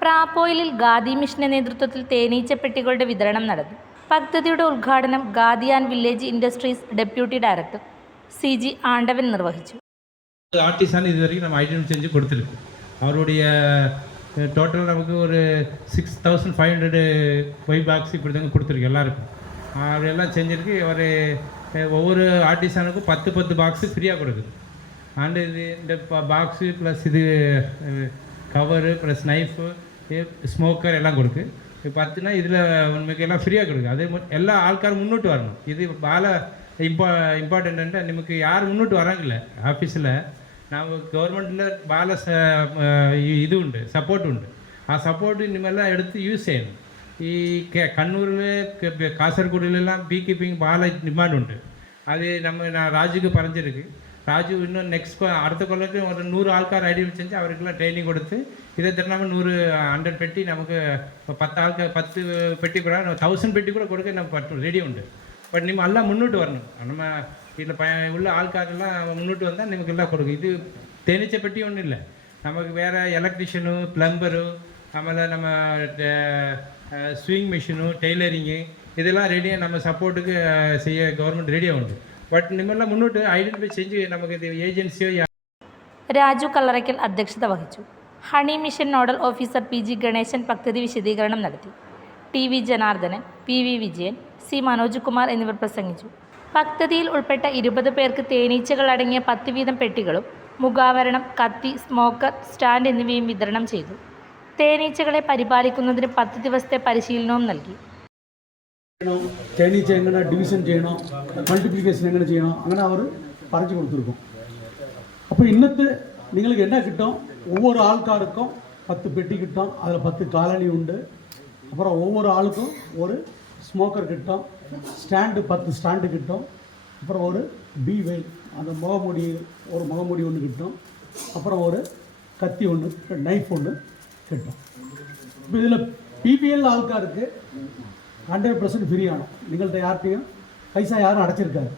പ്രാപ്പോയിലിൽ ഖാദി മിഷന്റെ നേതൃത്വത്തിൽ തേനീച്ചപ്പെട്ടികളുടെ വിതരണം നടന്നു. പദ്ധതിയുടെ ഉദ്ഘാടനം khadi and village industries deputy director CG ஆண்டவன் നിർവഹിച്ചു. ஆர்டிசான் இது வரைக்கும் நம்ம ஐடென்டிஃபை செஞ்சு கொடுத்துருக்கோம். அவருடைய டோட்டல் நமக்கு ஒரு 6500 ஒய் பாக்ஸ் இப்படி தாங்க கொடுத்துருக்கு எல்லாருக்கும். அவரெல்லாம் செஞ்சுருக்கு. அவர் ஒவ்வொரு ஆர்டிசானுக்கும் 10 பாக்ஸு ஃப்ரீயாக கொடுக்குது. அண்டு இது இந்த பாக்ஸு ப்ளஸ் இது கவரு ப்ளஸ் நைஃபு ஸ்மோக்கர் எல்லாம் கொடுக்கு. இப்போ பார்த்தீங்கன்னா இதில் உண்மைக்கு எல்லாம் ஃப்ரீயாக கொடுக்கு. அதே மாதிரி எல்லா ஆள்காரும் முன்னிட்டு வரணும். இது இம்பார்ட்டண்ட்டு நமக்கு யார் முன்னிட்டு வராங்கல்ல ஆஃபீஸில் நம்ம கவர்மெண்ட்டில் இது உண்டு, சப்போர்ட் உண்டு. ஆ சப்போர்ட்டு இனிமேலாம் எடுத்து யூஸ் செய்யணும். கண்ணூரில் காசர்கோடிலெல்லாம் பீ கீப்பிங் டிமாண்ட் உண்டு. அது நான் ராஜுக்கு பறஞ்சிருக்கு. ராஜு இன்னும் நெக்ஸ்ட் அடுத்த கொள்ளைக்கு ஒரு 100 ஆள்கார் ஐடென்டிஃபை செஞ்சு அவருக்கெல்லாம் ட்ரைனிங் கொடுத்து இதை திறனாமல் 100 பெட்டி நமக்கு 10 பெட்டி கூட 1000 பெட்டி கூட கொடுக்க நம்ம ரெடி உண்டு. பட் நம்ம எல்லாம் முன்னிட்டு வரணும். நம்ம வீட்டில் உள்ள ஆள்காரெல்லாம் முன்னிட்டு வந்தால் நமக்கு எல்லாம் கொடுக்கும். இது தேனீச்சை பெட்டி ஒன்றும் இல்லை. நமக்கு வேறு எலக்ட்ரிஷியனு ப்ளம்பரு ஆಮೇಲೆ நம்ம ஸ்விங் மிஷினு டெய்லரிங்கு இதெல்லாம் ரெடியாக நம்ம சப்போர்ட்டுக்கு செய்ய கவர்மெண்ட் ரெடியாக உண்டு. ബട്ട് നിങ്ങളെല്ലാം മുന്നോട്ട് ഐഡൻറ്റിഫൈ ചെയ്ത് നമുക്ക് ഇത് ഏജൻസിയോ. രാജു കല്ലറയ്ക്കൽ അധ്യക്ഷത വഹിച്ചു. Honey mission nodal officer PG Ganesan പദ്ധതി വിശദീകരണം നടത്തി. TV Janardhanan, PV Vijayan, C Manoj Kumar എന്നിവർ പ്രസംഗിച്ചു. പദ്ധതിയിൽ ഉൾപ്പെട്ട 20 പേർക്ക് തേനീച്ചകൾ അടങ്ങിയ 10 വീതം പെട്ടികളും മുഖാവരണം, കത്തി, സ്മോക്കർ, സ്റ്റാൻഡ് എന്നിവയും വിതരണം ചെയ്തു. തേനീച്ചകളെ പരിപാലിക്കുന്നതിന് 10 ദിവസത്തെ പരിശീലനവും നൽകി. തേനീച്ച എങ്ങനെ ഡിവിഷൻ ചെയ്യണം, മൾട്ടിപ്ലിക്കേഷൻ എങ്ങനെ ചെയ്യണം, അങ്ങനെ അവർ പറഞ്ഞു കൊടുத்துருக்கோம். அப்போ இன்னத்து നിങ്ങൾക്ക് என்ன கிட்டும், ஒவ்வொரு ஆள்காருக்கும் 10 பெட்டி கிட்டும். அதில் 10 காலனி உண்டு. அப்புறம் ஒவ்வொரு ஆளுக்கும் ஒரு ஸ்மோக்கர் கிட்டும். ஸ்டாண்டு 10 ஸ்டாண்டு கிட்டும். அப்புறம் ஒரு வெயில் அந்த முகமூடி ஒன்று கிட்டும். அப்புறம் ஒரு கத்தி ஒன்று, நைஃப் ஒன்று கிட்டும். இப்போ இதில் PPL ஆள்காருக்கு 100% ஃப்ரீ ஆகும். நீங்கள்கிட்ட யார்கிட்டையும் பைசா யாரும் அடைச்சிருக்காரு.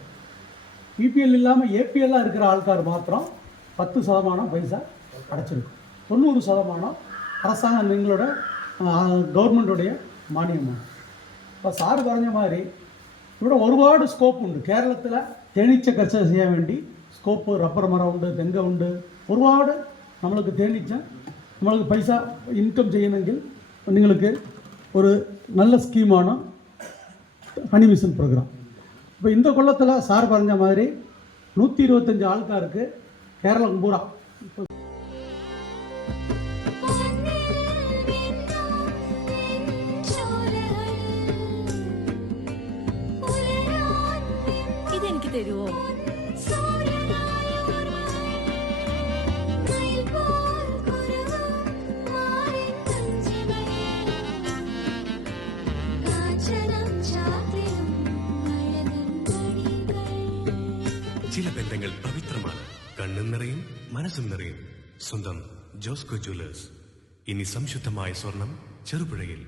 PPL இல்லாமல் APL இருக்கிற ஆள்கார் மாத்திரம் 10% பைசா அடைச்சிருக்கும். 90% அரசாங்கம் நீங்களோட கவர்மெண்ட்டுடைய மானியமாக. இப்போ சார் പറഞ്ഞ மாதிரி ഇവിടെ ഒരുപാട് സ്കോപ്പ് ഉണ്ട്. കേരളത്തിൽ തേനീച്ച കർഷകർ ചെയ്യാൻ വേണ്ടി സ്കോപ്പ് റബ്ബർ മരം ഉണ്ട്, തെങ്ങ ഉണ്ട്. ഒരുപാട് നമ്മൾക്ക് തേനീച്ച നമ്മൾക്ക് പൈസ ഇൻകം ചെയ്യണമെങ്കിൽ നിങ്ങൾക്ക് ஒரு நல்ல ஸ்கீமான ஹனி மிஷன் ப்ரோக்ராம். இப்போ இந்த கொள்ளத்தில் சார் പറഞ്ഞ மாதிரி 125 ஆள்காருக்கு கேரளம் பூரா ഇതെനിക്ക് തരുമോ? ചില ബന്ധങ്ങൾ പവിത്രമാണ്. കണ്ണും നിറയും മനസ്സും നിറയും. സ്വന്തം ജോസ്കോ ജ്വല്ലേഴ്സ്. ഇനി സംശുദ്ധമായ സ്വർണം ചെറുപുഴയിൽ.